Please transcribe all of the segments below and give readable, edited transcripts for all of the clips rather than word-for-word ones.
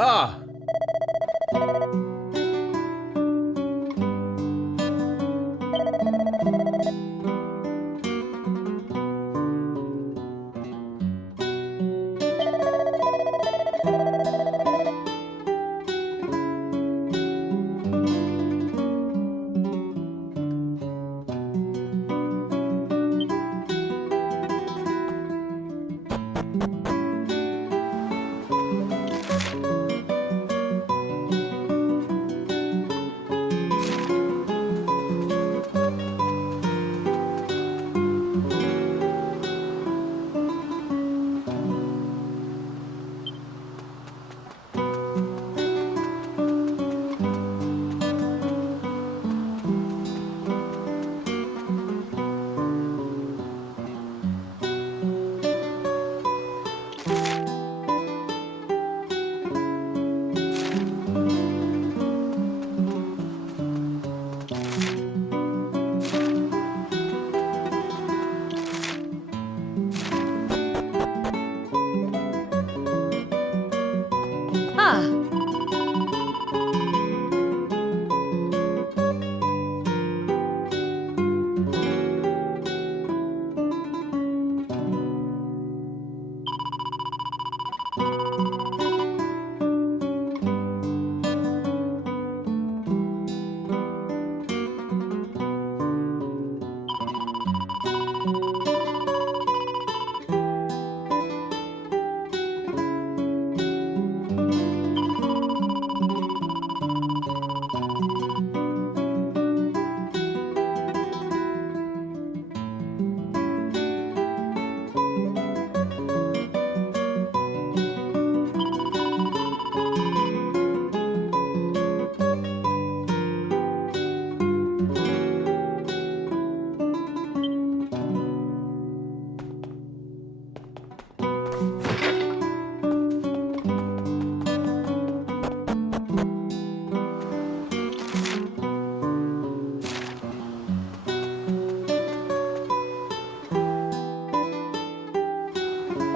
Ah! Ah,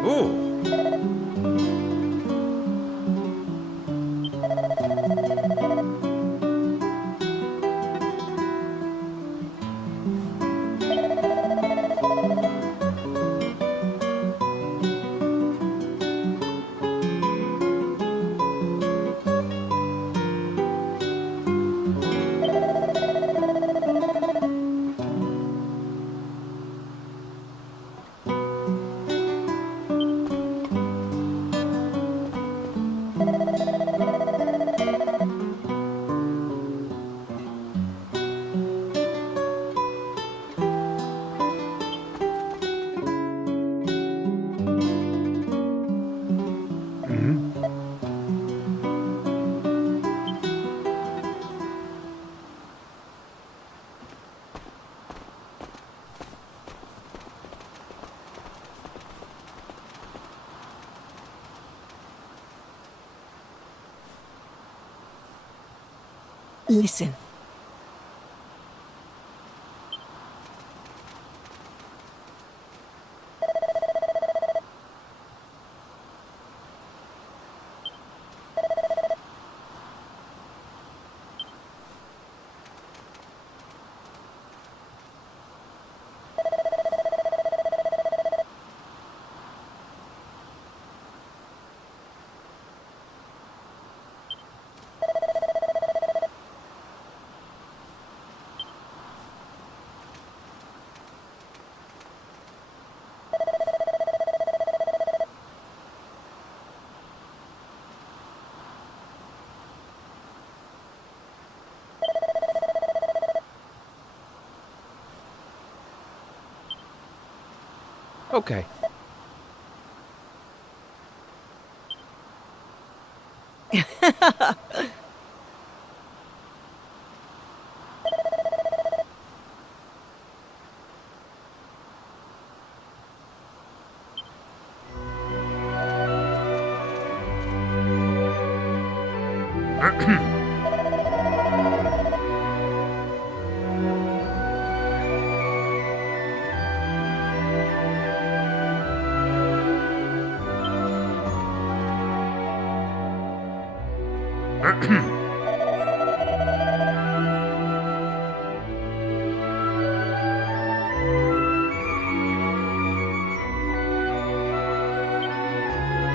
Ooh! Mhm. listen. Okay.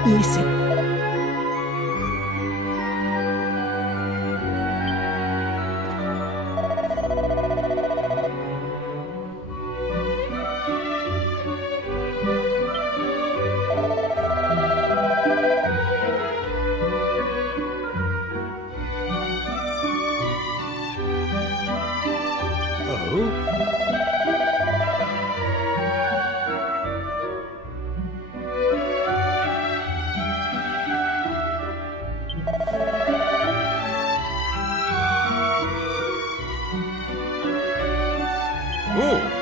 Listen. Oh? Ooh.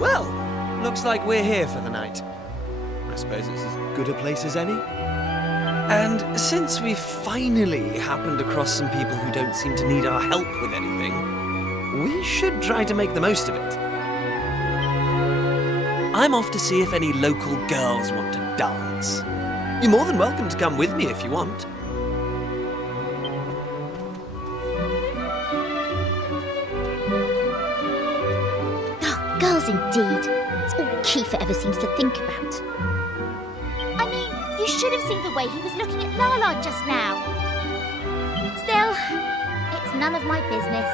Well, looks like we're here for the night. I suppose it's as good a place as any. And since we finally happened across some people who don't seem to need our help with anything, we should try to make the most of it. I'm off to see if any local girls want to dance. You're more than welcome to come with me if you want. Girls indeed. It's all Kiefer ever seems to think about. I mean, you should have seen the way he was looking at Lala just now. Still, it's none of my business.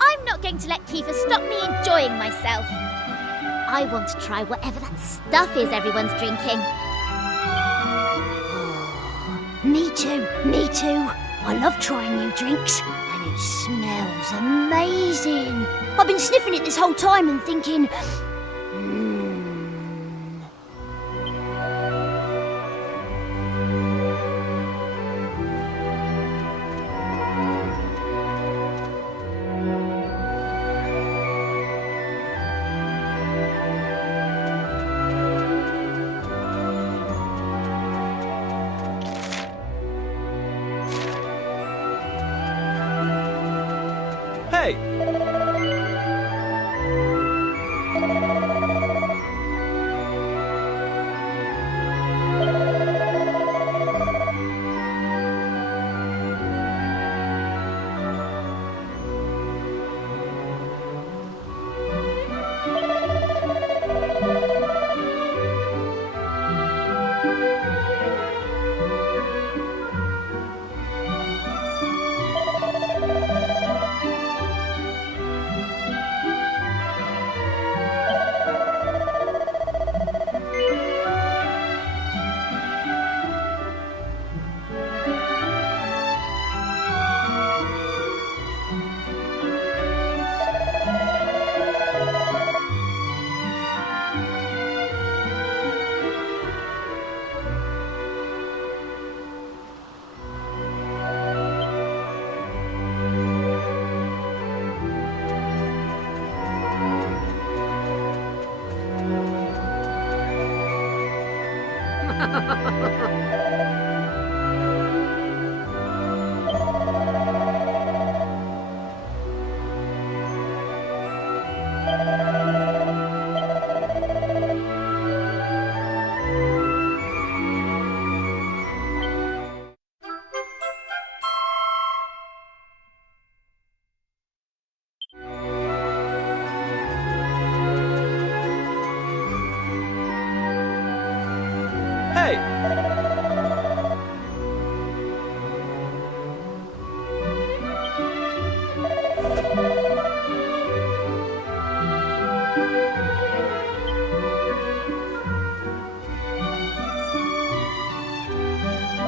I'm not going to let Kiefer stop me enjoying myself. I want to try whatever that stuff is everyone's drinking. Me too, me too. I love trying new drinks, and it smells amazing. I've been sniffing it this whole time and thinking, Hey!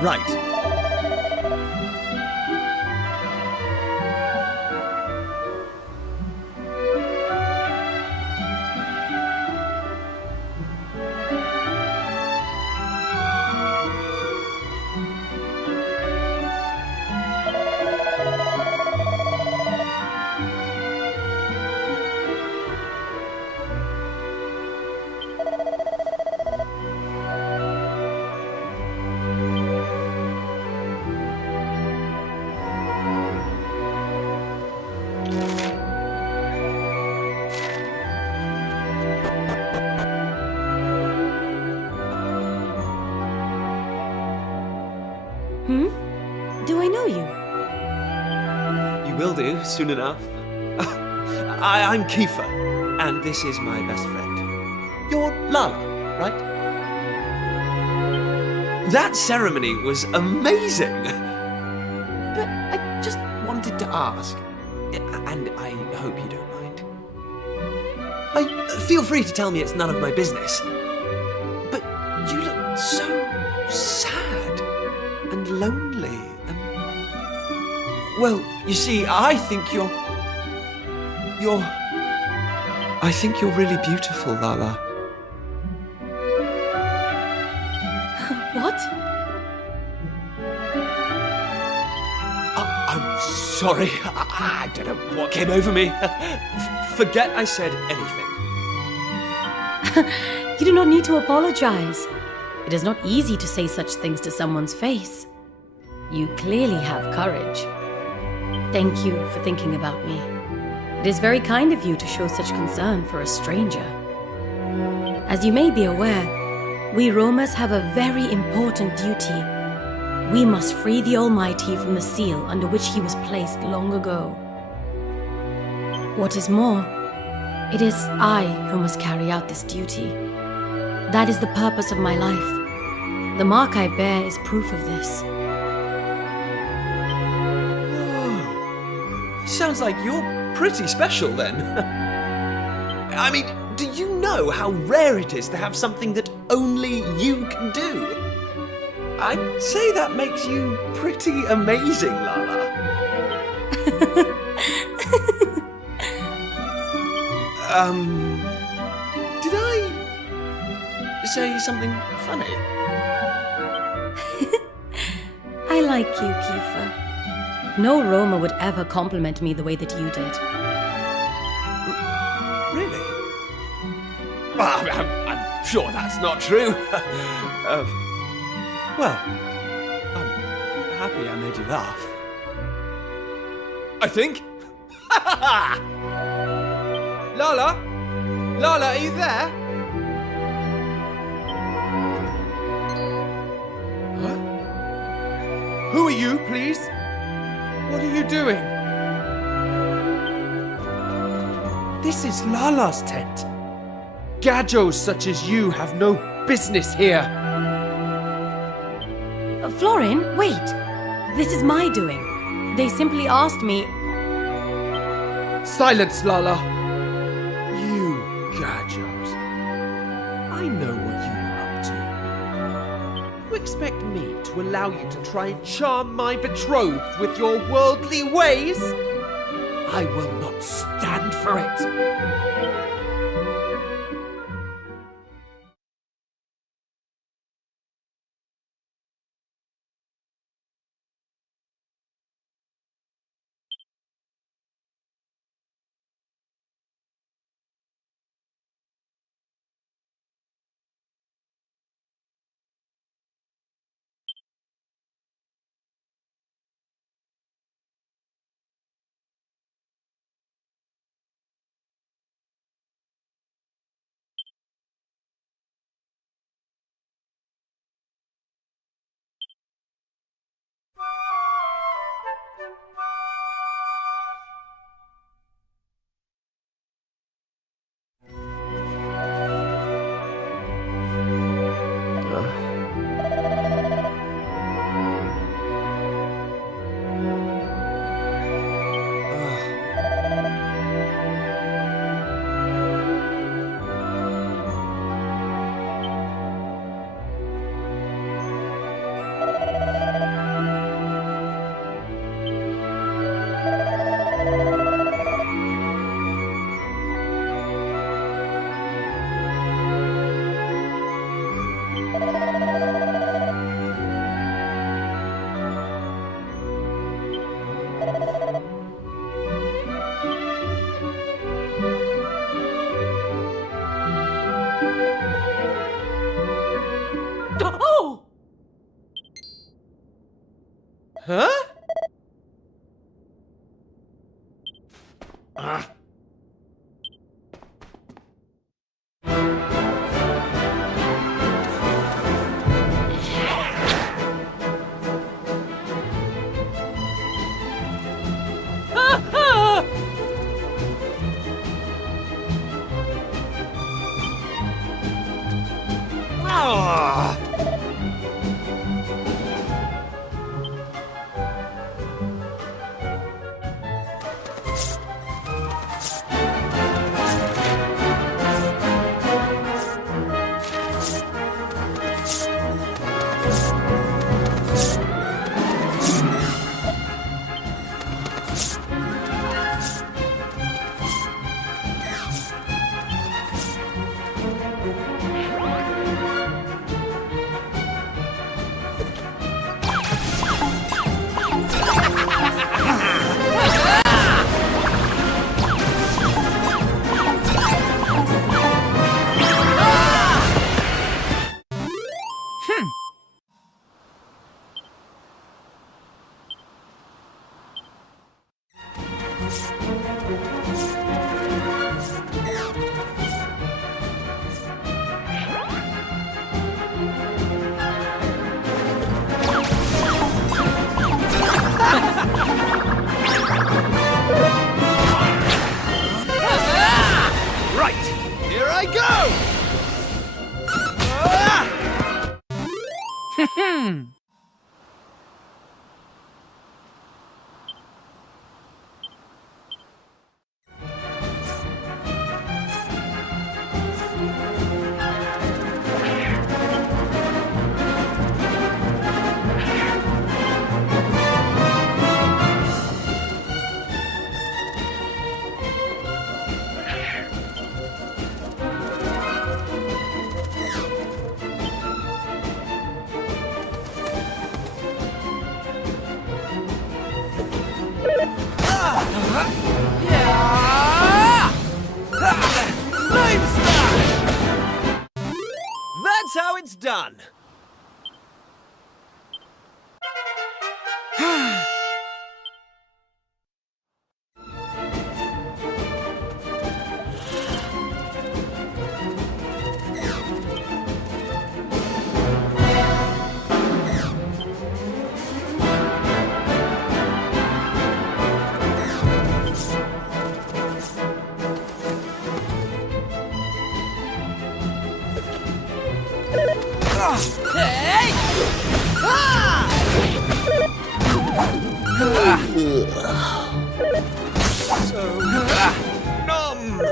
Right. Do I know you? You will do, soon enough. I'm Kiefer, and this is my best friend. You're Lala, right? That ceremony was amazing! But I just wanted to ask, and I hope you don't mind. Feel free to tell me it's none of my business, but you look so sad and lonely and... Well, you see, I think you're really beautiful, Lala. What? I'm sorry. I don't know what came over me. Forget I said anything. You do not need to apologize. It is not easy to say such things to someone's face. You clearly have courage. Thank you for thinking about me. It is very kind of you to show such concern for a stranger. As you may be aware, we roamers have a very important duty. We must free the Almighty from the seal under which he was placed long ago. What is more, it is I who must carry out this duty. That is the purpose of my life. The mark I bear is proof of this. Sounds like you're pretty special then. I mean, do you know how rare it is to have something that only you can do? I'd say that makes you pretty amazing, Lala. Did I say something funny? I like you, Kiefer. No Roma would ever compliment me the way that you did. Really? Well, I'm sure that's not true. Well, I'm happy I made you laugh. I think. Lala? Lala, are you there? Huh? Who are you, please? What are you doing? This is Lala's tent. Gadjos such as you have no business here. Florin, wait! This is my doing. They simply asked me... Silence, Lala. You, Gadjos. I know what you are up to. You expect me to allow you to try and charm my betrothed with your worldly ways? I will not stand for it. Oh! Huh? Ah! Right, here I go! Ah! Flame Smash! That's how it's done. Hey! Ah! So numb.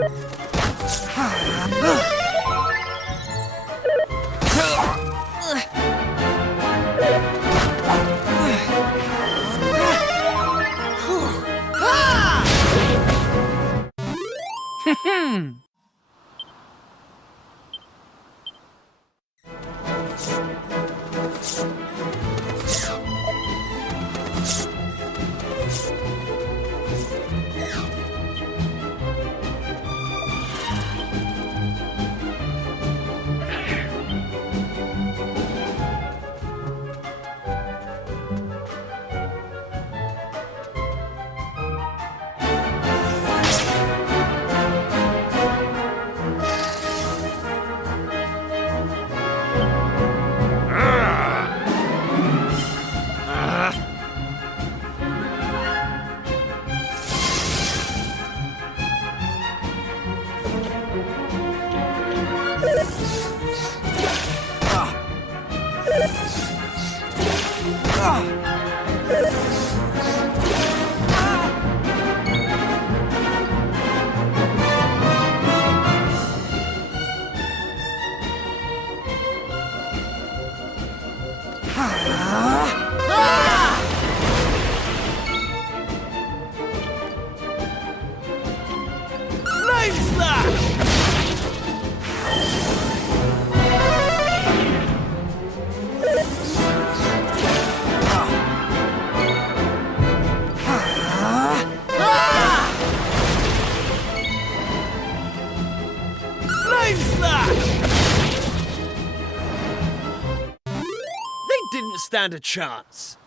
stand a chance.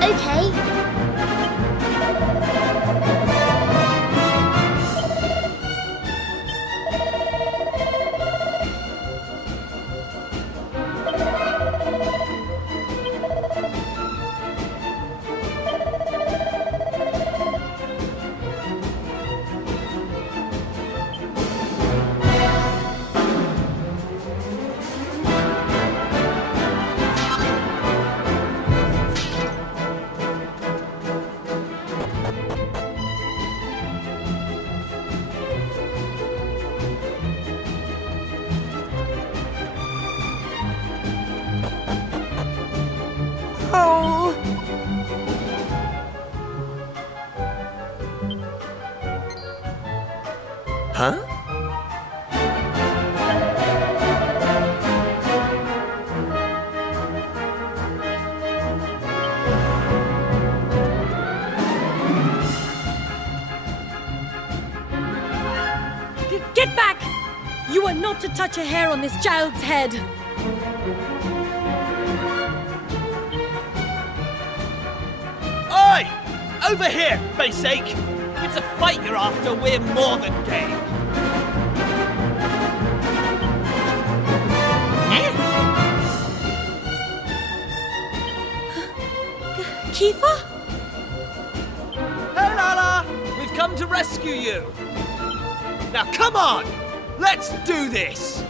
Okay. Oh! Huh? Get back! You are not to touch a hair on this child's head. Oi! Over here, basic! If it's a fight you're after, we're more than game. Kiefer? Hey, Lala! We've come to rescue you. Now, come on! Let's do this!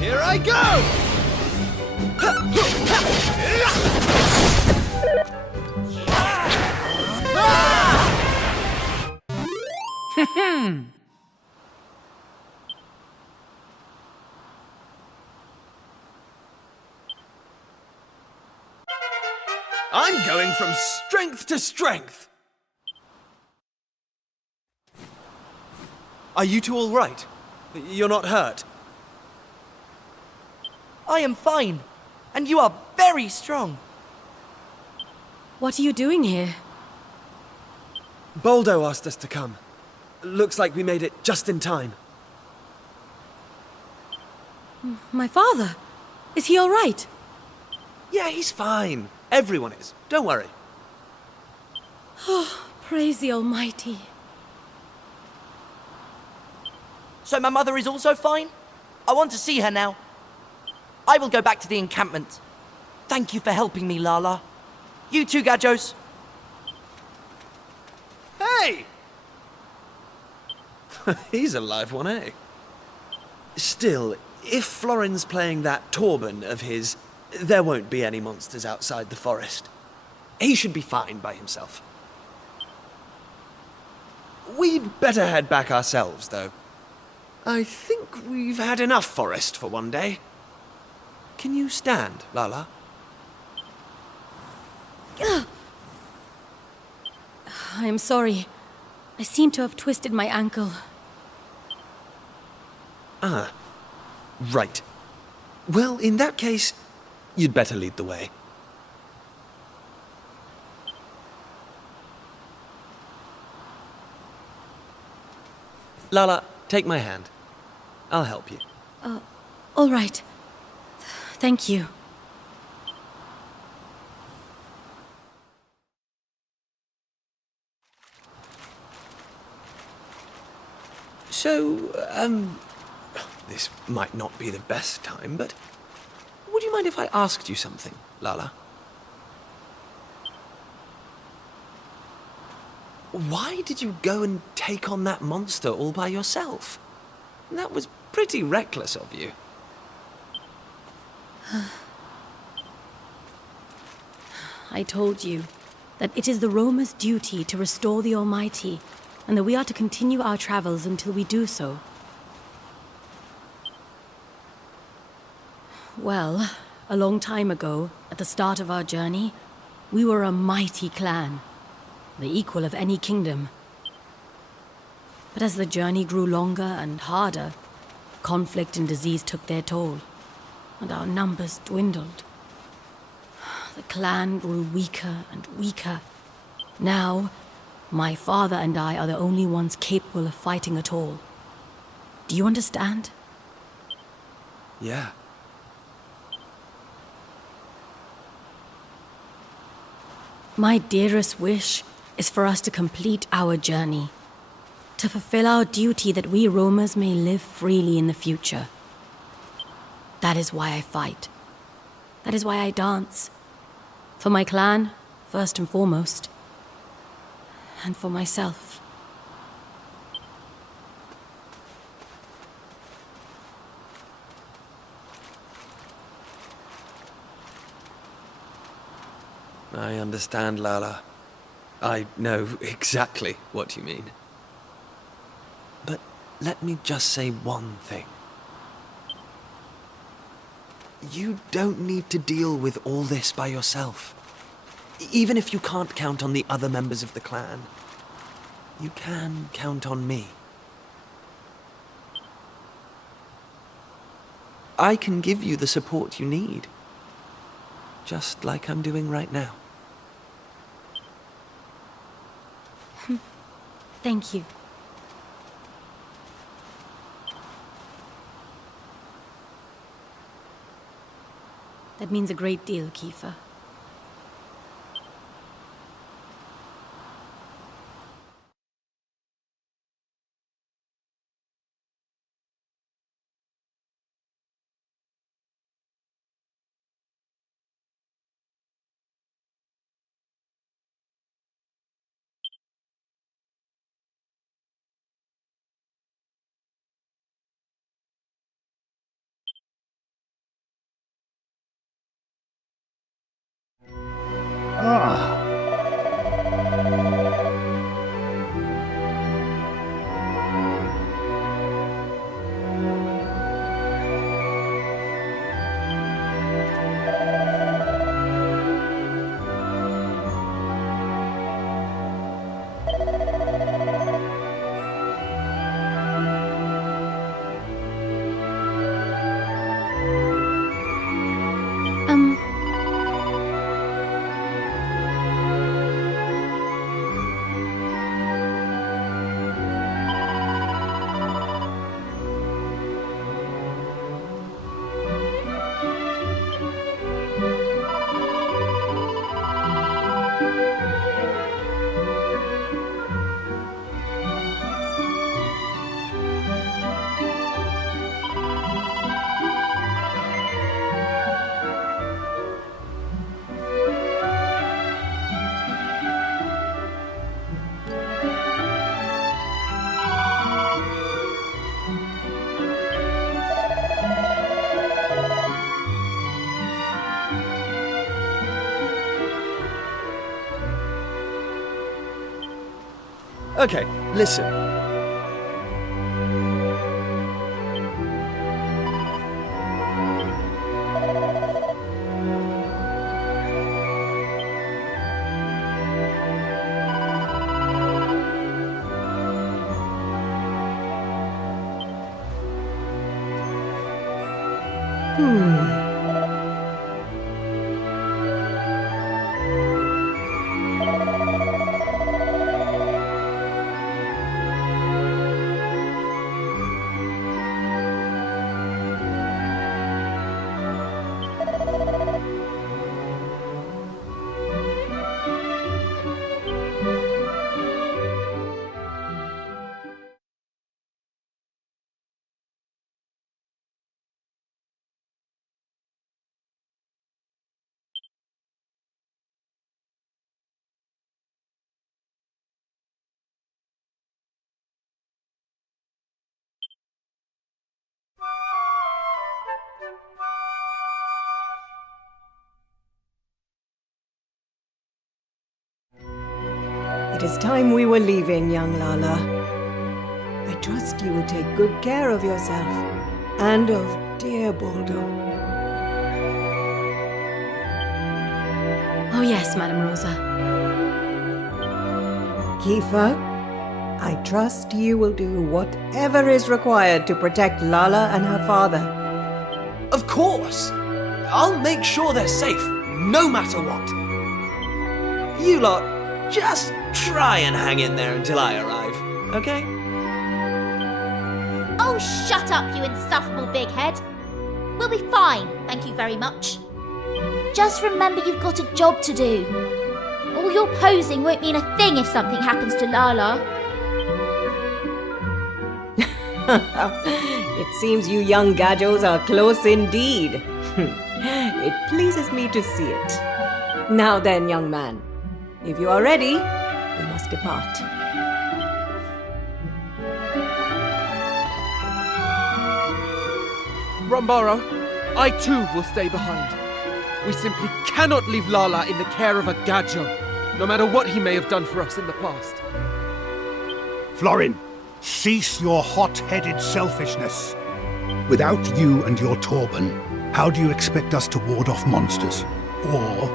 Here I go! I'm going from strength to strength. Are you two all right? You're not hurt? I am fine, and you are very strong. What are you doing here? Boldo asked us to come. Looks like we made it just in time. My father? Is he all right? Yeah, he's fine. Everyone is. Don't worry. Praise the Almighty. So my mother is also fine? I want to see her now. I will go back to the encampment. Thank you for helping me, Lala. You too, Gajos. Hey! He's a live one, eh? Still, if Florin's playing that Torban of his, there won't be any monsters outside the forest. He should be fine by himself. We'd better head back ourselves, though. I think we've had enough forest for one day. Can you stand, Lala? I am sorry. I seem to have twisted my ankle. Ah, right. Well, in that case, you'd better lead the way. Lala, take my hand. I'll help you. All right. Thank you. So, this might not be the best time, but would you mind if I asked you something, Lala? Why did you go and take on that monster all by yourself? That was pretty reckless of you. I told you that it is the Roma's duty to restore the Almighty, and that we are to continue our travels until we do so. Well, a long time ago, at the start of our journey, we were a mighty clan, the equal of any kingdom. But as the journey grew longer and harder, conflict and disease took their toll, and our numbers dwindled. The clan grew weaker and weaker. Now, my father and I are the only ones capable of fighting at all. Do you understand? Yeah. My dearest wish is for us to complete our journey, to fulfill our duty that we roamers may live freely in the future. That is why I fight. That is why I dance. For my clan, first and foremost. And for myself. I understand, Lala. I know exactly what you mean. But let me just say one thing. You don't need to deal with all this by yourself. Even if you can't count on the other members of the clan, you can count on me. I can give you the support you need, just like I'm doing right now. Thank you. That means a great deal, Kiefer. Okay, listen. It is time we were leaving, young Lala. I trust you will take good care of yourself and of dear Baldo. Oh, yes, Madame Rosa. Kiefer, I trust you will do whatever is required to protect Lala and her father. Of course! I'll make sure they're safe, no matter what. You lot, just try and hang in there until I arrive, okay? Oh, shut up, you insufferable big head. We'll be fine, thank you very much. Just remember you've got a job to do. All your posing won't mean a thing if something happens to Lala. It seems you young gadgos are close indeed. It pleases me to see it. Now then, young man, if you are ready, we must depart. Rombaro, I too will stay behind. We simply cannot leave Lala in the care of a Gadjo, no matter what he may have done for us in the past. Florin, cease your hot-headed selfishness. Without you and your Torben, how do you expect us to ward off monsters? Or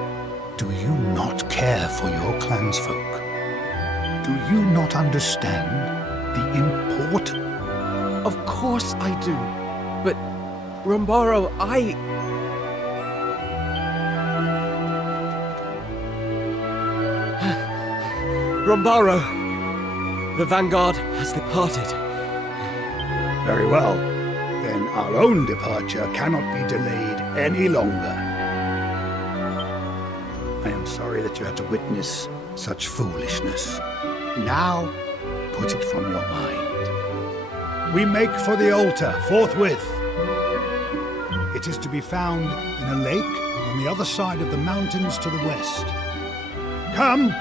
do you not care for your clansfolk? Do you not understand the import? Of course I do. But, Rombaro, Rombaro, the Vanguard has departed. Very well. Then our own departure cannot be delayed any longer. I am sorry that you had to witness such foolishness. Now, put it from your mind. We make for the altar forthwith. It is to be found in a lake on the other side of the mountains to the west. Come,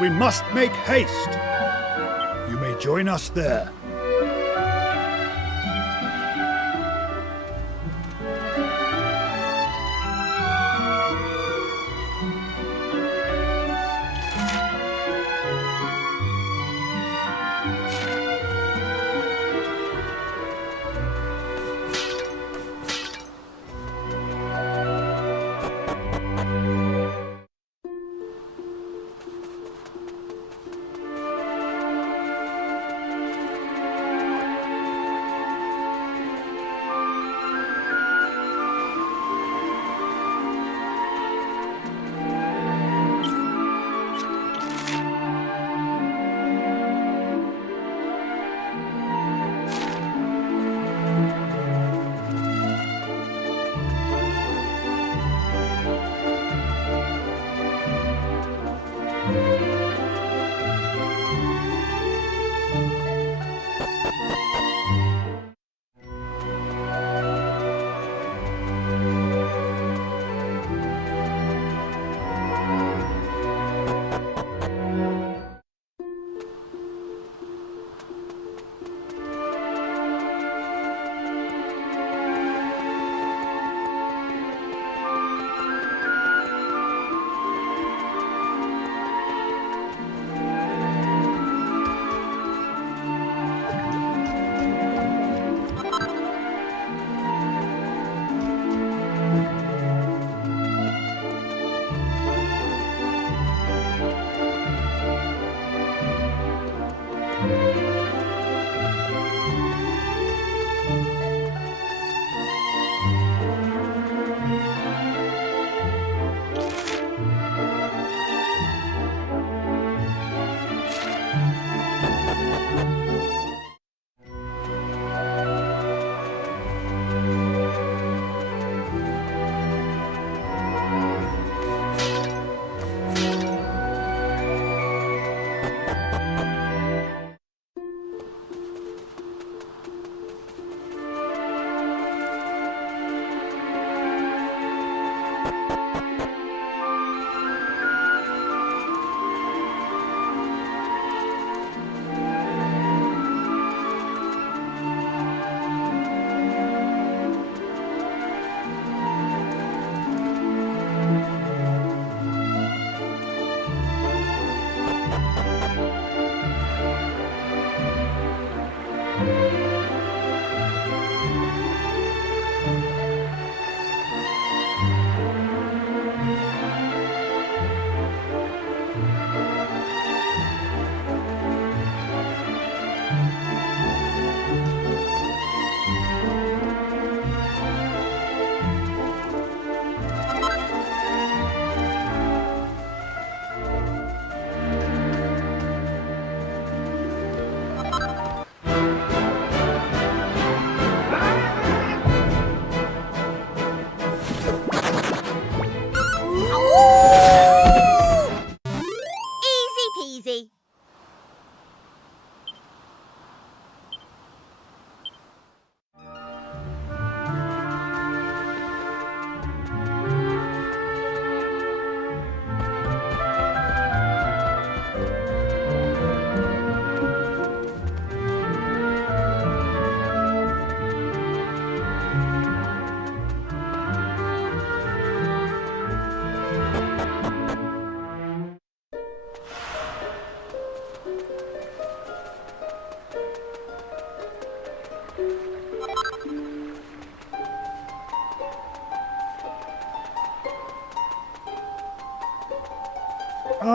we must make haste. You may join us there.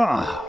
Ah.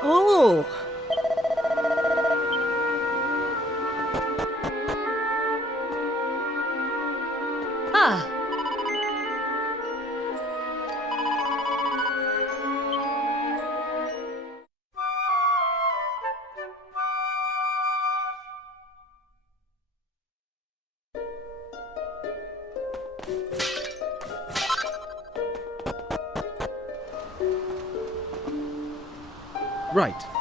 Oh, ah, Right.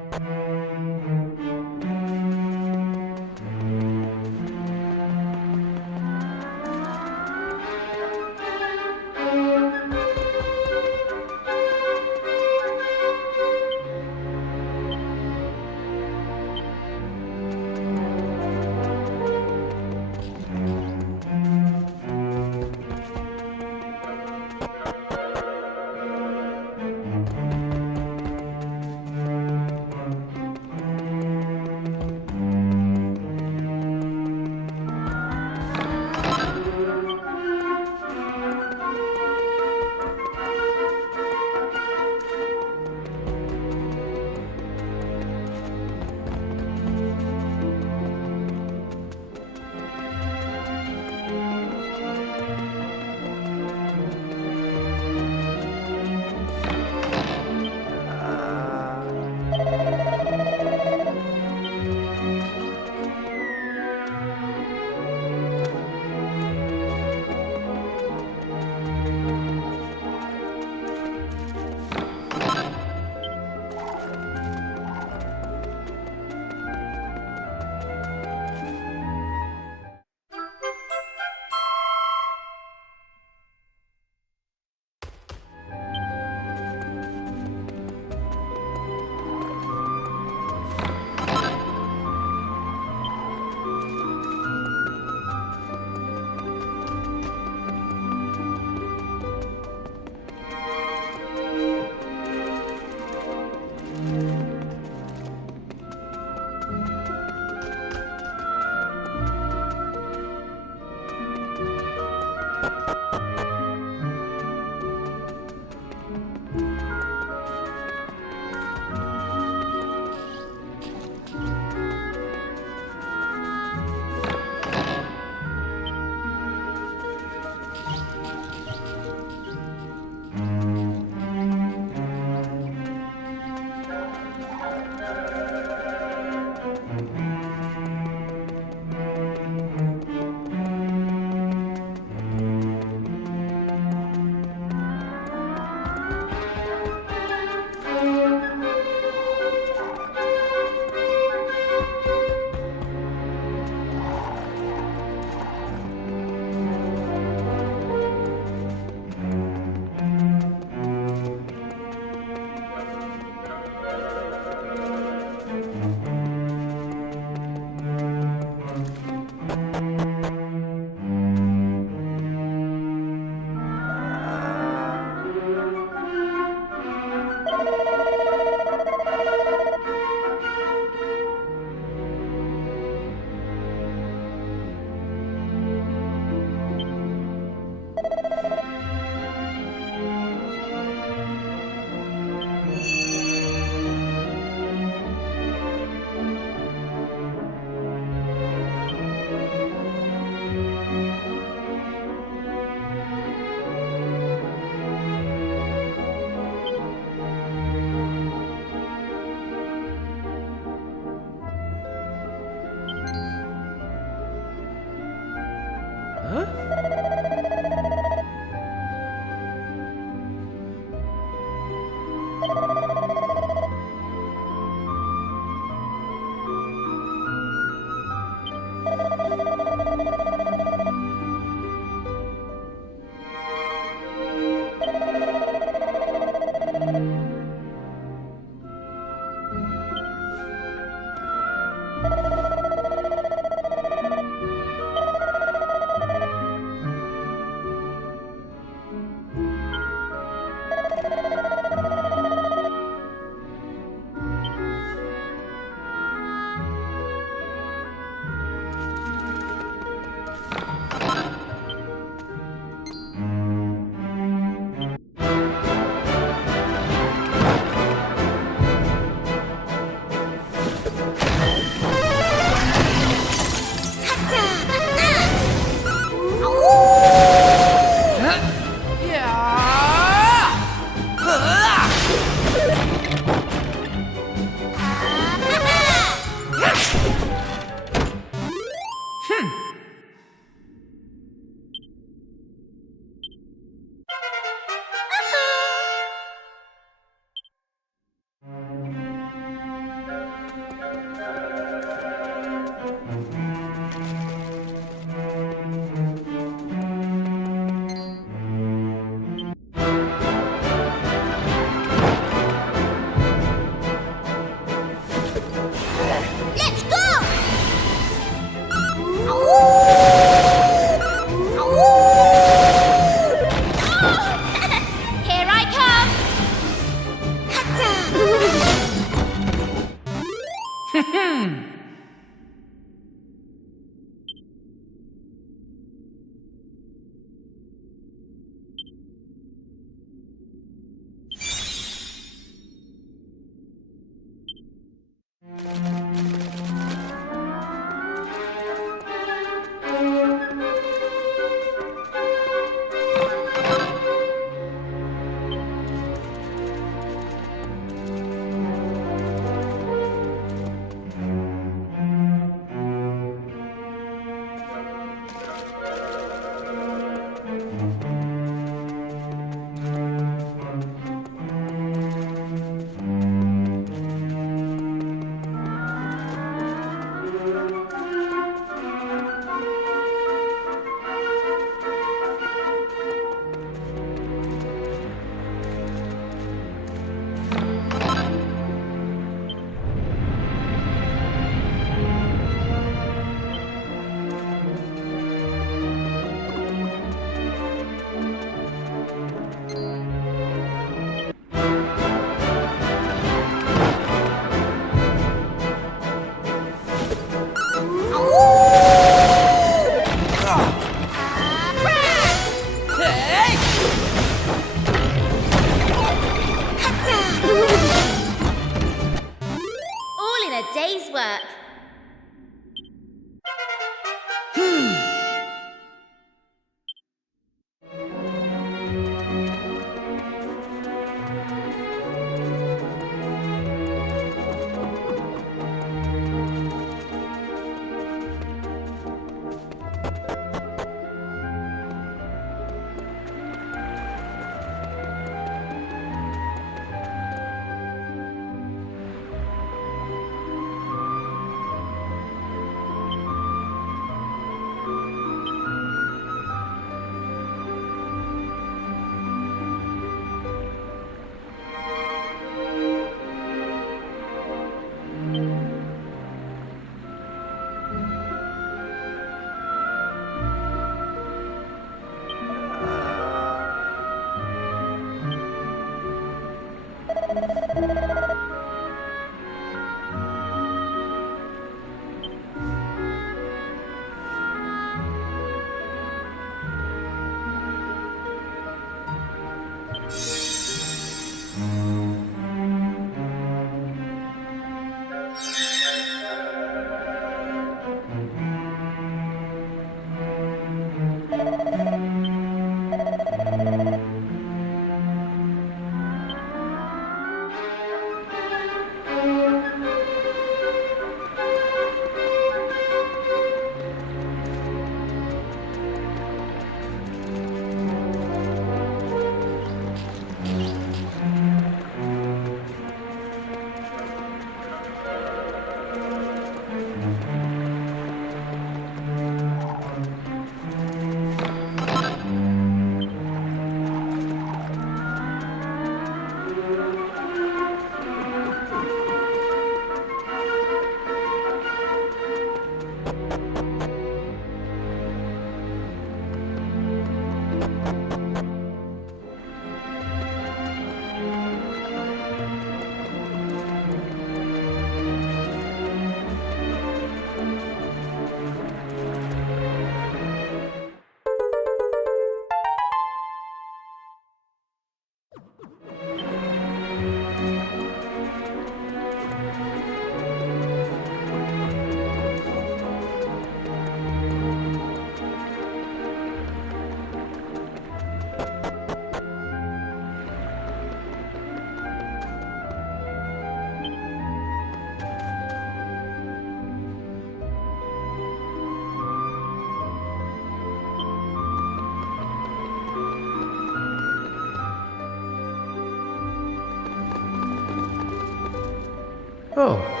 Oh.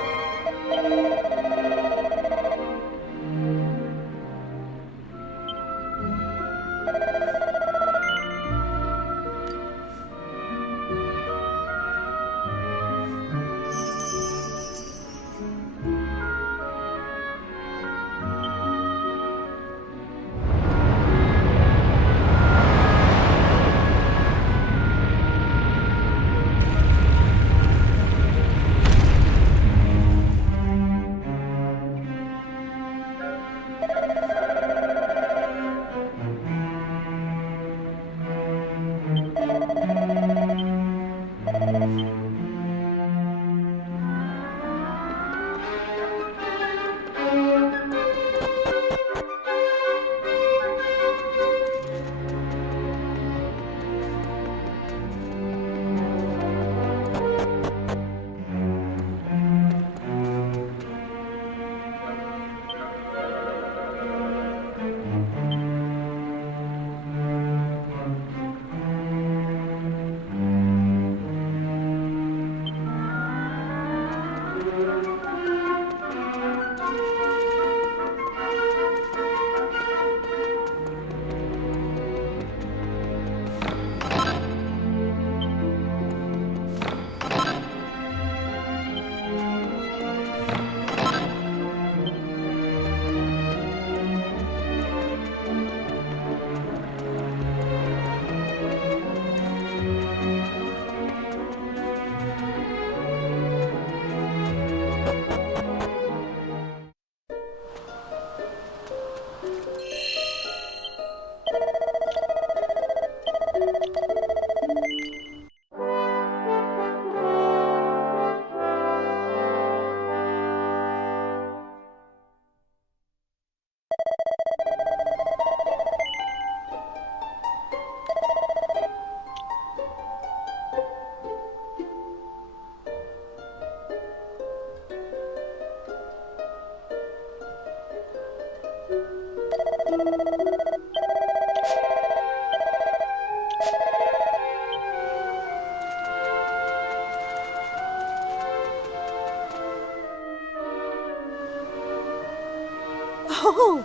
Oh!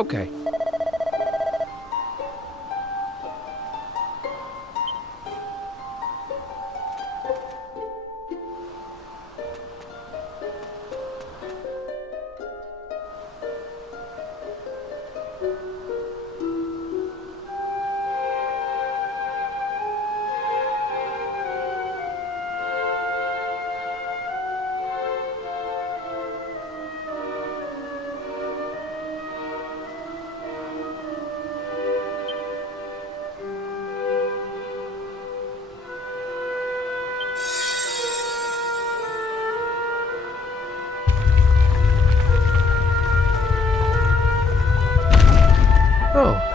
Okay. Oh.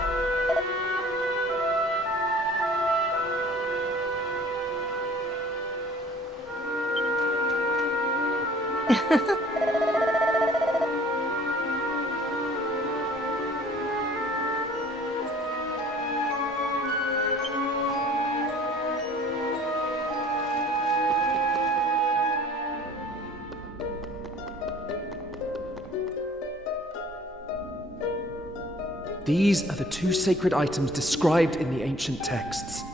These are the two sacred items described in the ancient texts.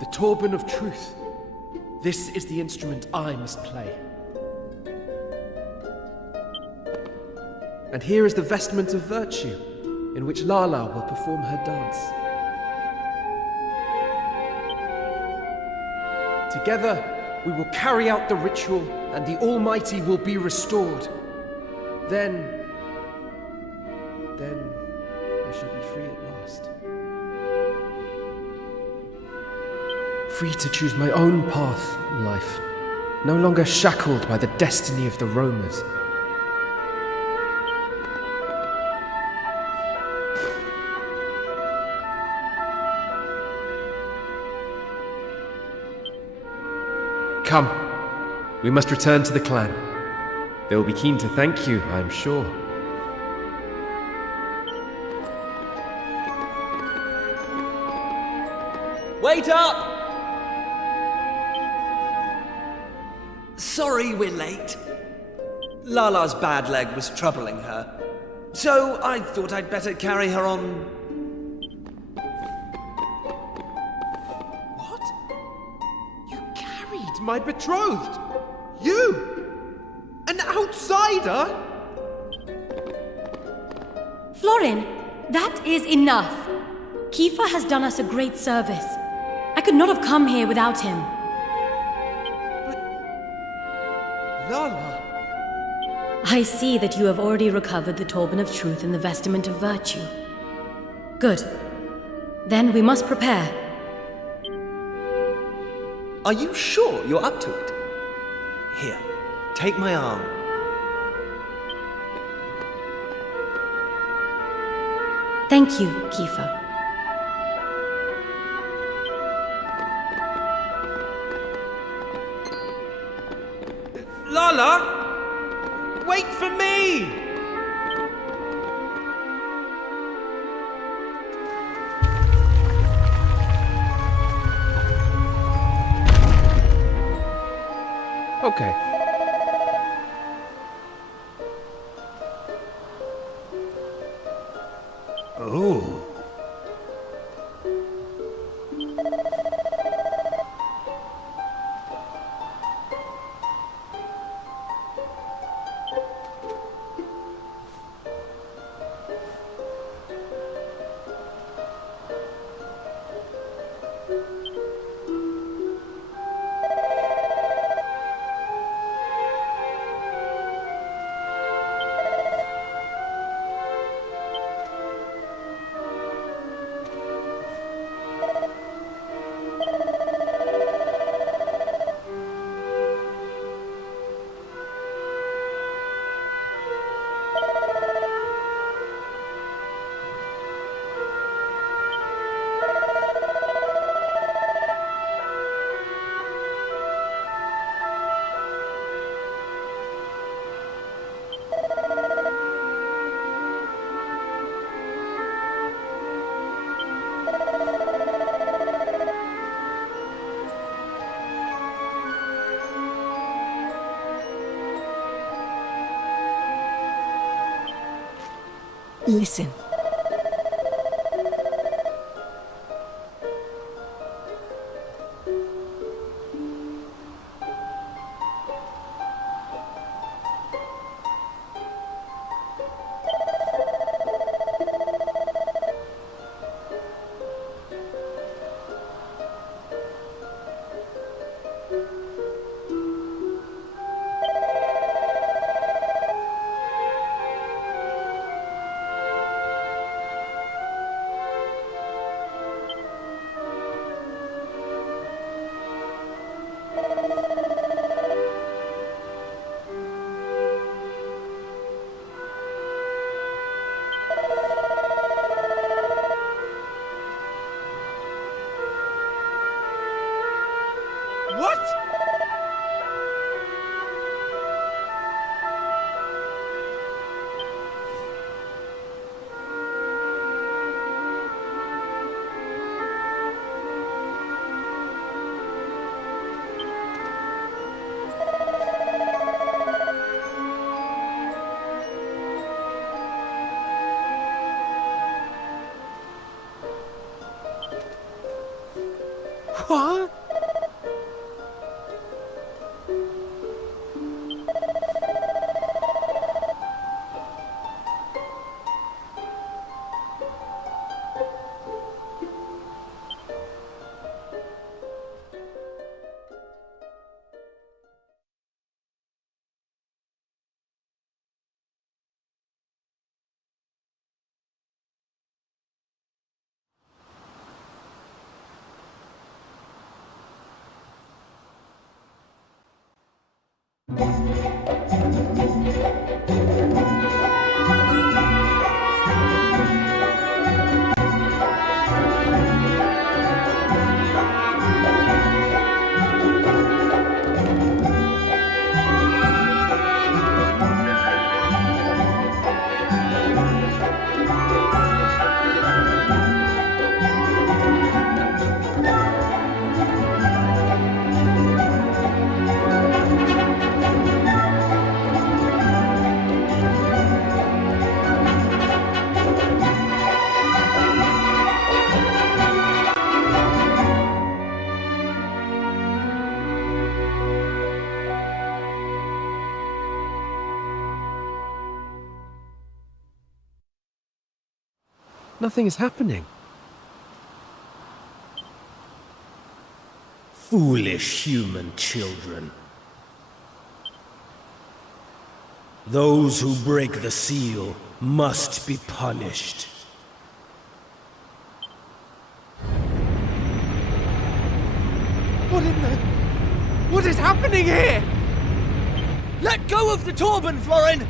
The Turban of Truth. This is the instrument I must play. And here is the Vestment of Virtue, in which Lala will perform her dance. Together, we will carry out the ritual, and the Almighty will be restored. Then I shall be free at last. Free to choose my own path in life, no longer shackled by the destiny of the roamers. Come, we must return to the clan. They will be keen to thank you, I am sure. Wait up! Sorry we're late. Lala's bad leg was troubling her, so I thought I'd better carry her on. What? You carried my betrothed? You? An outsider? Florin, that is enough. Kiefer has done us a great service. I could not have come here without him. Lala. I see that you have already recovered the Turban of Truth and the Vestment of Virtue. Good. Then we must prepare. Are you sure you're up to it? Here, take my arm. Thank you, Kiefer. Lala! Wait for me! Okay. Oh. Listen. Nothing is happening. Foolish human children. Those who break the seal must be punished. What is happening here? Let go of the turban, Florin!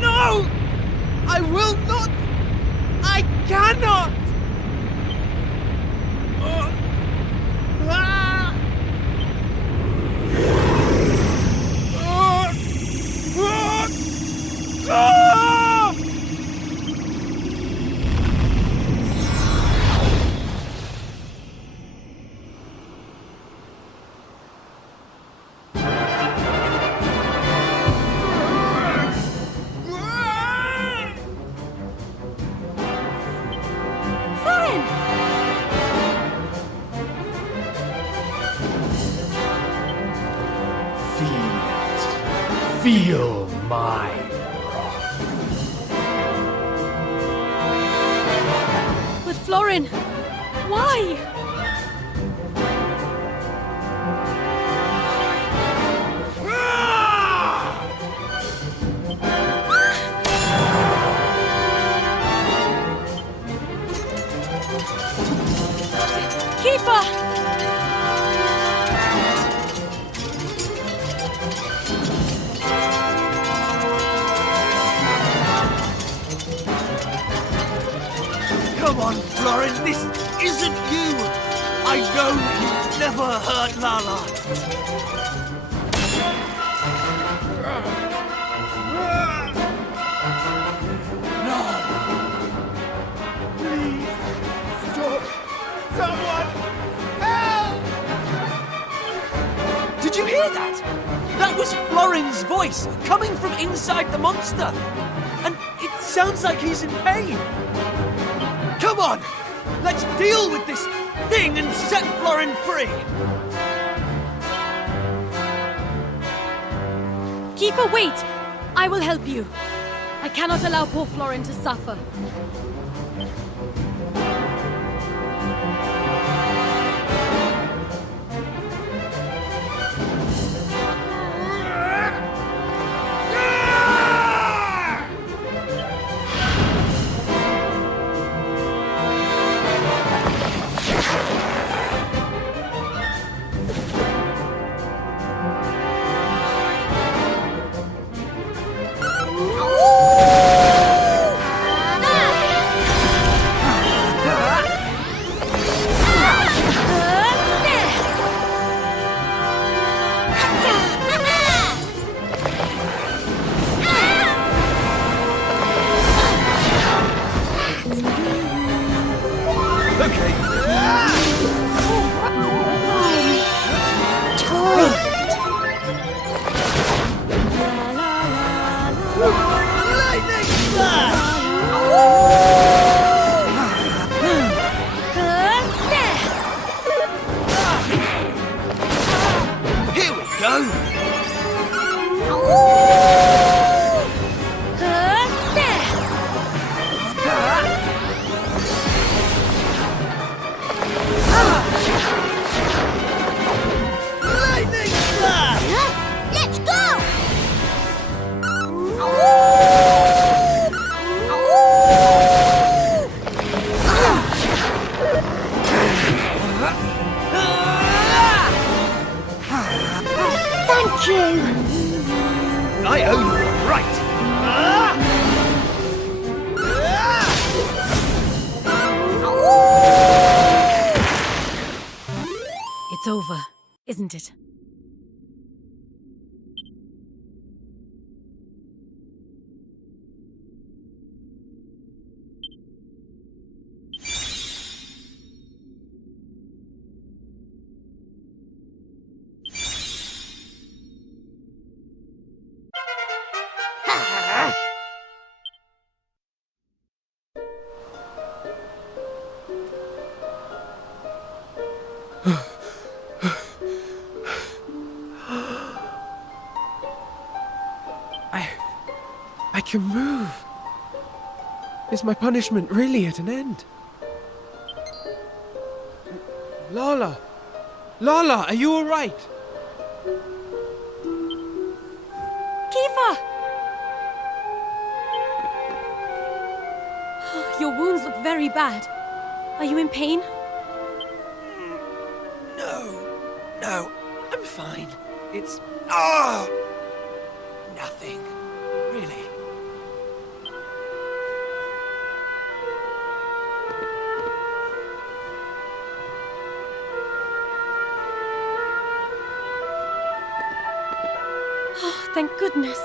No! I will not! I cannot! Ah! Ah! Feel my But Florin, why? Keeper! Come on, Florin, this isn't you! I know you never hurt Lala! Did you hear that? That was Florin's voice, coming from inside the monster! And it sounds like he's in pain! Come on! Let's deal with this thing and set Florin free! Keeper, wait! I will help you. I cannot allow poor Florin to suffer. Here we go! Lightning Flash! Let's go! you. I owe you one, right? It's over, isn't it? I can move. Is my punishment really at an end? Lala! Lala, are you alright? Kiva! Your wounds look very bad. Are you in pain? No, I'm fine. It's... nothing. Really. Oh, thank goodness.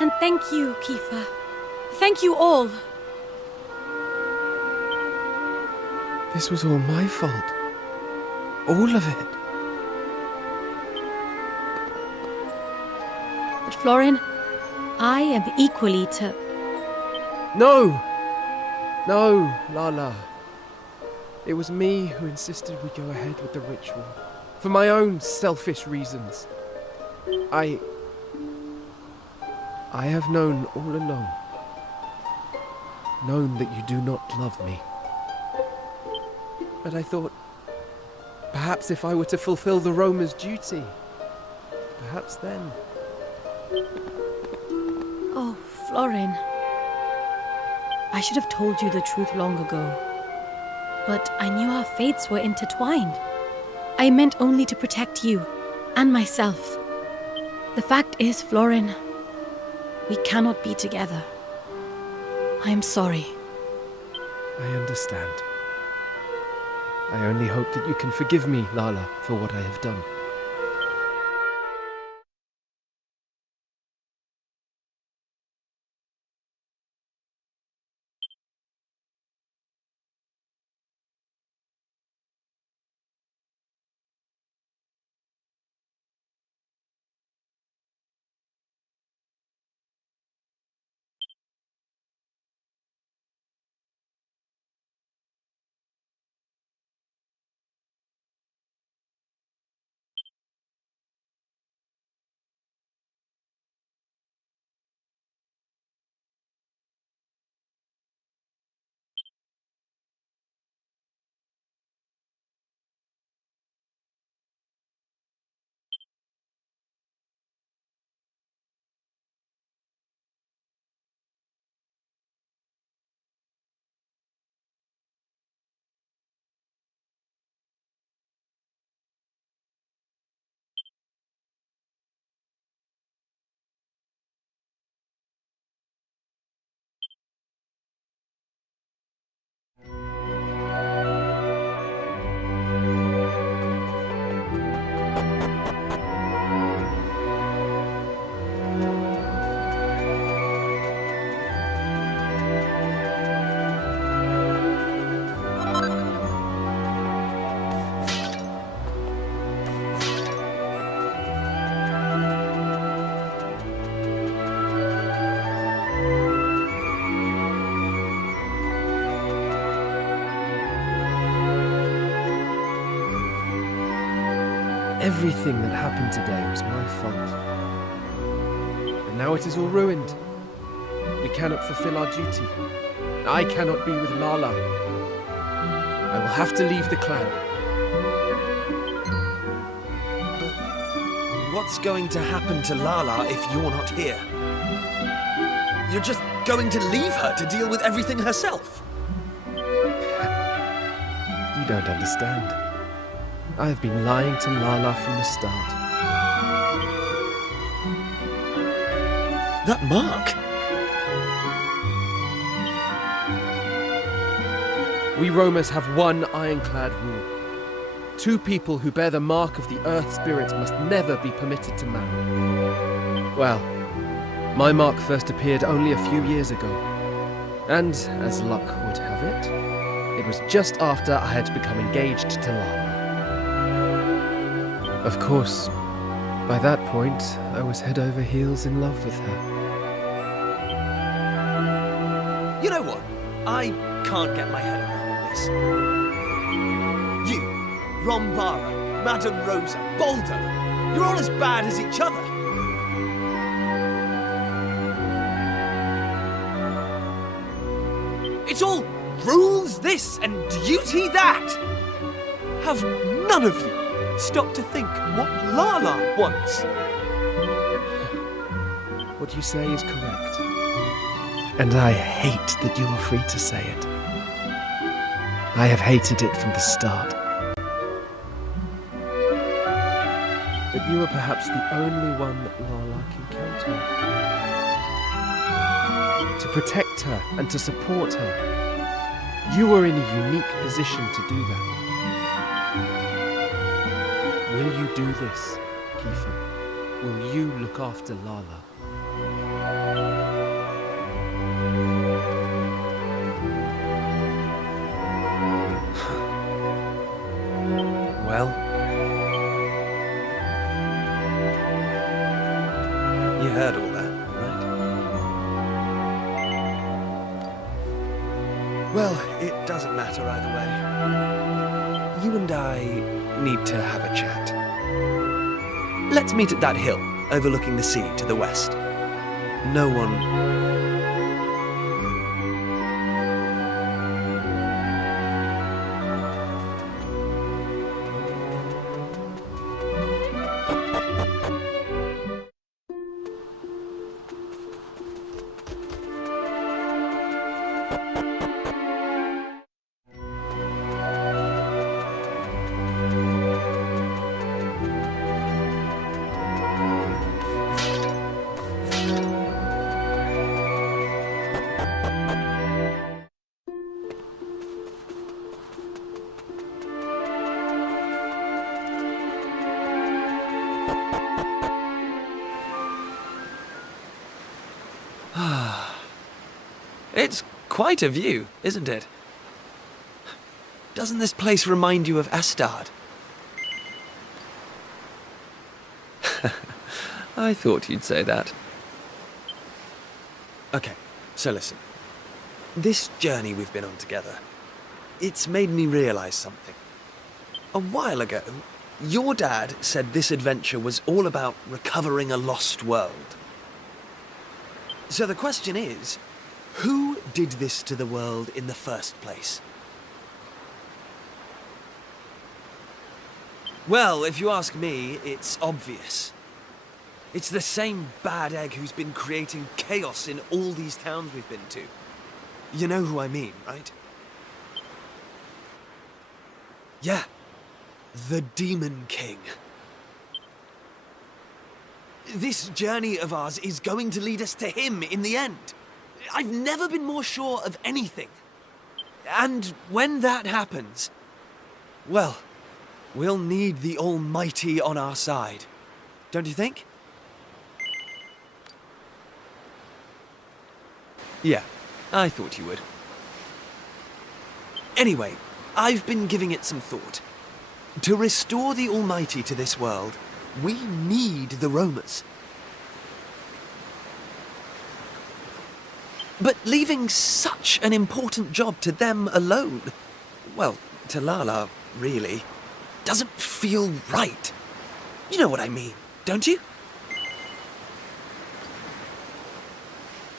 And thank you, Kiefer. Thank you all. This was all my fault. All of it. But Florin, I am equally to... No! No, Lala. It was me who insisted we go ahead with the ritual. For my own selfish reasons. I have known all along. Known that you do not love me. But I thought, perhaps if I were to fulfill the Roma's duty, perhaps then... Oh, Florin. I should have told you the truth long ago. But I knew our fates were intertwined. I meant only to protect you and myself. The fact is, Florin, we cannot be together. I am sorry. I understand. I only hope that you can forgive me, Lala, for what I have done. Everything that happened today was my fault. And now it is all ruined. We cannot fulfill our duty. I cannot be with Lala. I will have to leave the clan. But what's going to happen to Lala if you're not here? You're just going to leave her to deal with everything herself? You don't understand. I have been lying to Lala from the start. That mark? We Romans have one ironclad rule. 2 people who bear the mark of the Earth Spirit must never be permitted to marry. Well, my mark first appeared only a few years ago. And, as luck would have it, it was just after I had become engaged to Lala. Of course, by that point, I was head over heels in love with her. You know what? I can't get my head around all this. You, Rombara, Madame Rosa, Baldo, you're all as bad as each other. It's all rules this and duty that. Have none of you stopped to think what Lala wants? What you say is correct. And I hate that you are free to say it. I have hated it from the start. But you are perhaps the only one that Lala can count on. To protect her and to support her. You are in a unique position to do that. Will you do this, Kiefer? Will you look after Lala? Well, you heard all that, right? Well, it doesn't matter either way. You and I need to have a chat. Let's meet at that hill overlooking the sea to the west. No one... It's quite a view, isn't it? Doesn't this place remind you of Astard? I thought you'd say that. Okay, so listen. This journey we've been on together, it's made me realise something. A while ago, your dad said this adventure was all about recovering a lost world. So the question is, who did this to the world in the first place? Well, if you ask me, it's obvious. It's the same bad egg who's been creating chaos in all these towns we've been to. You know who I mean, right? Yeah, the Demon King. This journey of ours is going to lead us to him in the end. I've never been more sure of anything. And when that happens, well, we'll need the Almighty on our side. Don't you think? Yeah, I thought you would. Anyway, I've been giving it some thought. To restore the Almighty to this world, we need the Romers. But leaving such an important job to them alone, well, to Lala, really, doesn't feel right. You know what I mean, don't you?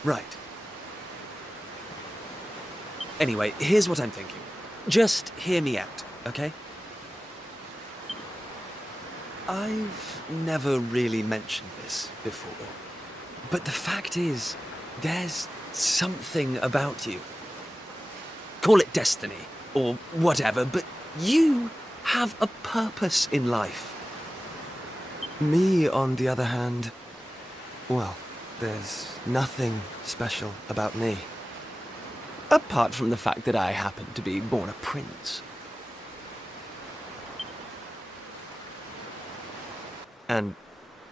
Right. Anyway, here's what I'm thinking. Just hear me out, okay? I've never really mentioned this before, but the fact is, there's something about you. Call it destiny, or whatever, but you have a purpose in life. Me, on the other hand, well, there's nothing special about me. Apart from the fact that I happen to be born a prince. And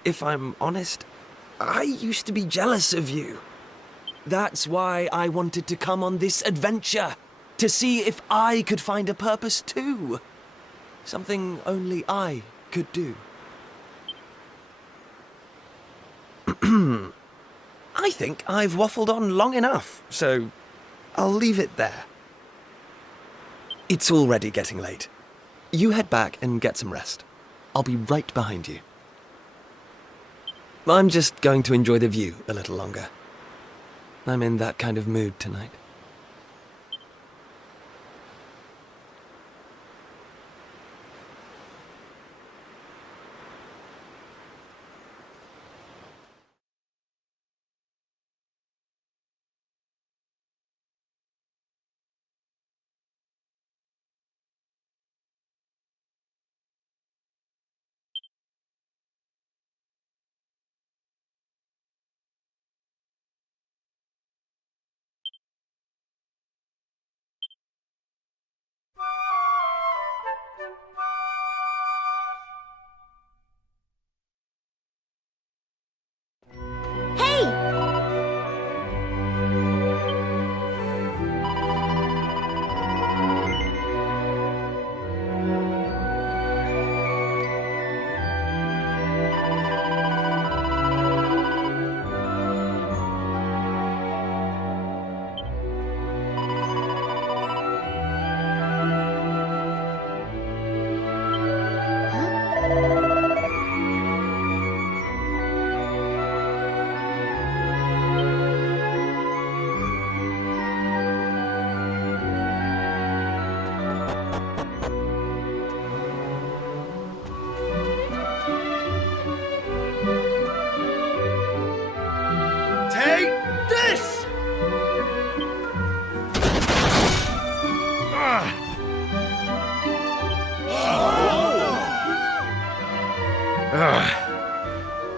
if I'm honest, I used to be jealous of you. That's why I wanted to come on this adventure, to see if I could find a purpose too. Something only I could do. I think I've waffled on long enough, so I'll leave it there. It's already getting late. You head back and get some rest. I'll be right behind you. I'm just going to enjoy the view a little longer. I'm in that kind of mood tonight. Hey! Take this!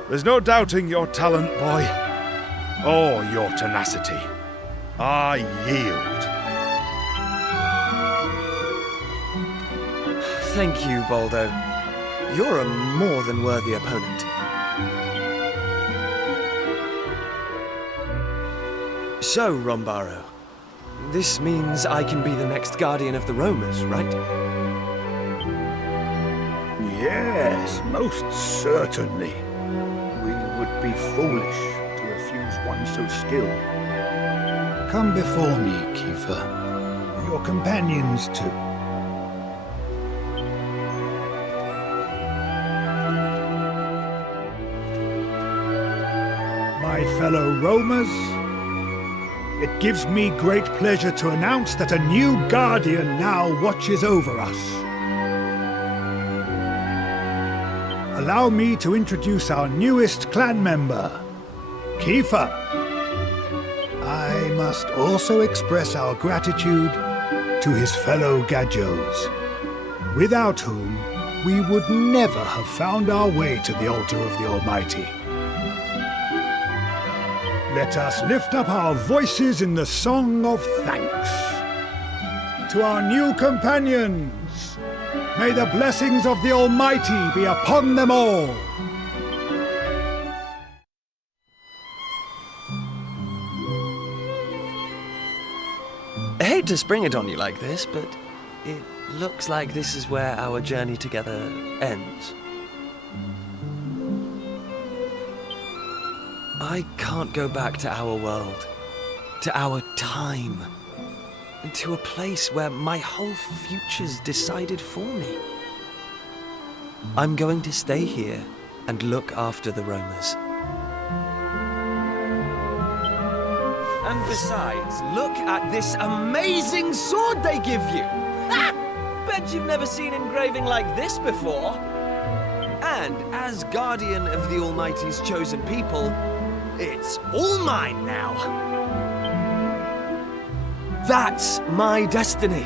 There's no doubting your talent, boy, or your tenacity. I yield. Thank you, Baldo. You're a more than worthy opponent. So, Rombaro, this means I can be the next guardian of the Romas, right? Yes, most certainly. We would be foolish to refuse one so skilled. Come before me, Kiefer. Your companions, too. My fellow roamers, it gives me great pleasure to announce that a new guardian now watches over us. Allow me to introduce our newest clan member, Kiefer. I must also express our gratitude to his fellow Gajos, without whom we would never have found our way to the altar of the Almighty. Let us lift up our voices in the song of thanks. To our new companions, may the blessings of the Almighty be upon them all. I hate to spring it on you like this, but it looks like this is where our journey together ends. I can't go back to our world, to our time, to a place where my whole future's decided for me. I'm going to stay here and look after the roamers. And besides, look at this amazing sword they give you! Bet you've never seen engraving like this before. And as guardian of the Almighty's chosen people, it's all mine now. That's my destiny.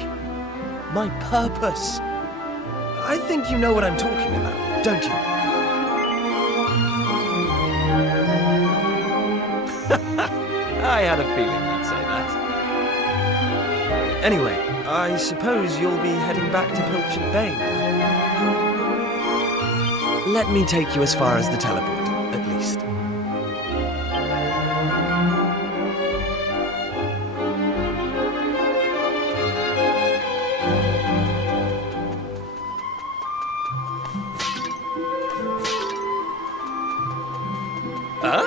My purpose. I think you know what I'm talking about, don't you? had a feeling you'd say that. Anyway, I suppose you'll be heading back to Pilchard Bay now. Let me take you as far as the teleport, at least. Huh?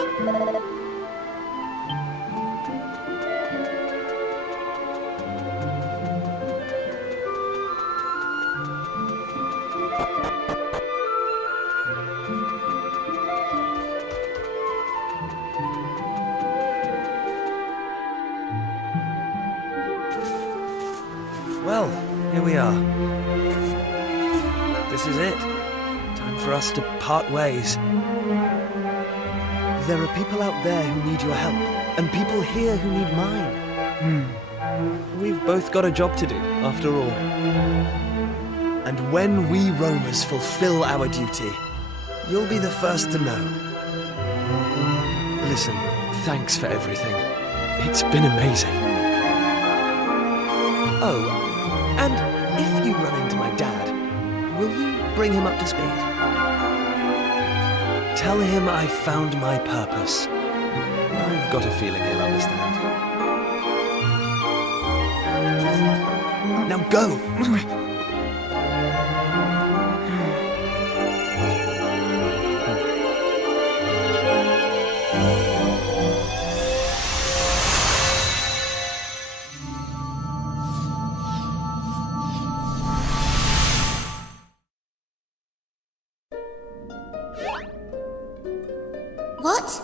Well, here we are. This is it. Time for us to part ways. There are people out there who need your help, and people here who need mine. We've both got a job to do, after all. And when we roamers fulfill our duty, you'll be the first to know. Listen, thanks for everything. It's been amazing. Oh, and if you run into my dad, will you bring him up to speed? Tell him I found my purpose. I've got a feeling he'll understand. Now go! What?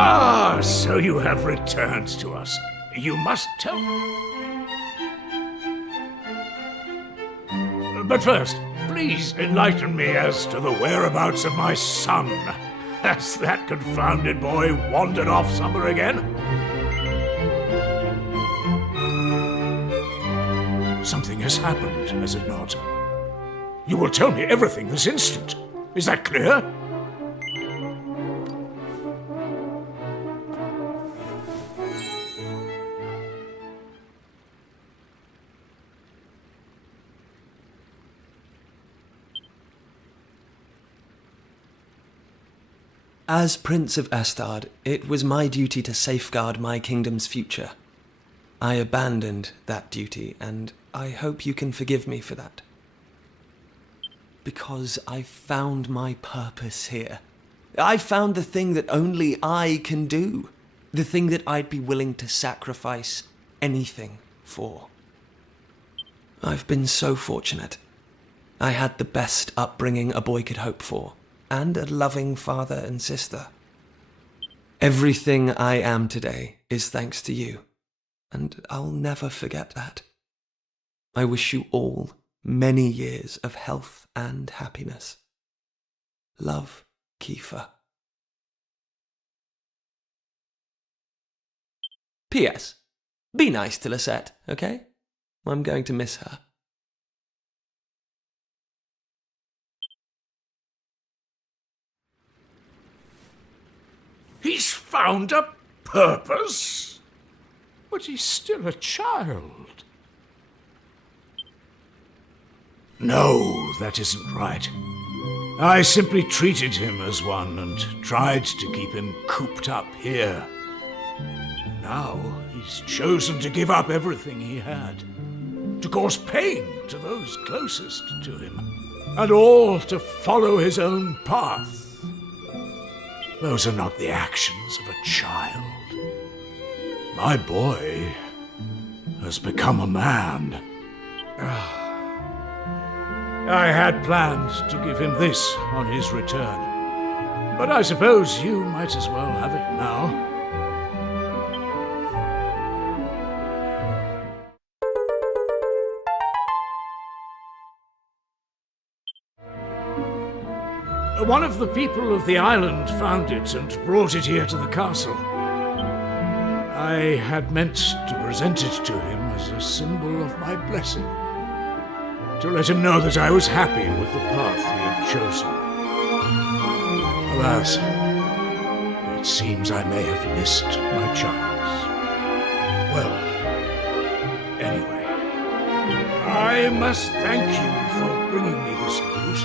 Ah, so you have returned to us. You must tell... But first, please enlighten me as to the whereabouts of my son. Has that confounded boy wandered off somewhere again? Something has happened, has it not? You will tell me everything this instant. Is that clear? As Prince of Astard, it was my duty to safeguard my kingdom's future. I abandoned that duty, and I hope you can forgive me for that. Because I found my purpose here. I found the thing that only I can do. The thing that I'd be willing to sacrifice anything for. I've been so fortunate. I had the best upbringing a boy could hope for, and a loving father and sister. Everything I am today is thanks to you, and I'll never forget that. I wish you all many years of health and happiness. Love, Kiefer. P.S. Be nice to Lisette, okay? I'm going to miss her. He's found a purpose? But he's still a child. No, that isn't right. I simply treated him as one and tried to keep him cooped up here. Now he's chosen to give up everything he had, to cause pain to those closest to him, and all to follow his own path. Those are not the actions of a child. My boy has become a man. I had planned to give him this on his return, but I suppose you might as well have it now. One of the people of the island found it and brought it here to the castle. I had meant to present it to him as a symbol of my blessing, to let him know that I was happy with the path he had chosen. Alas, it seems I may have missed my chance. Well, anyway, I must thank you for bringing me this news.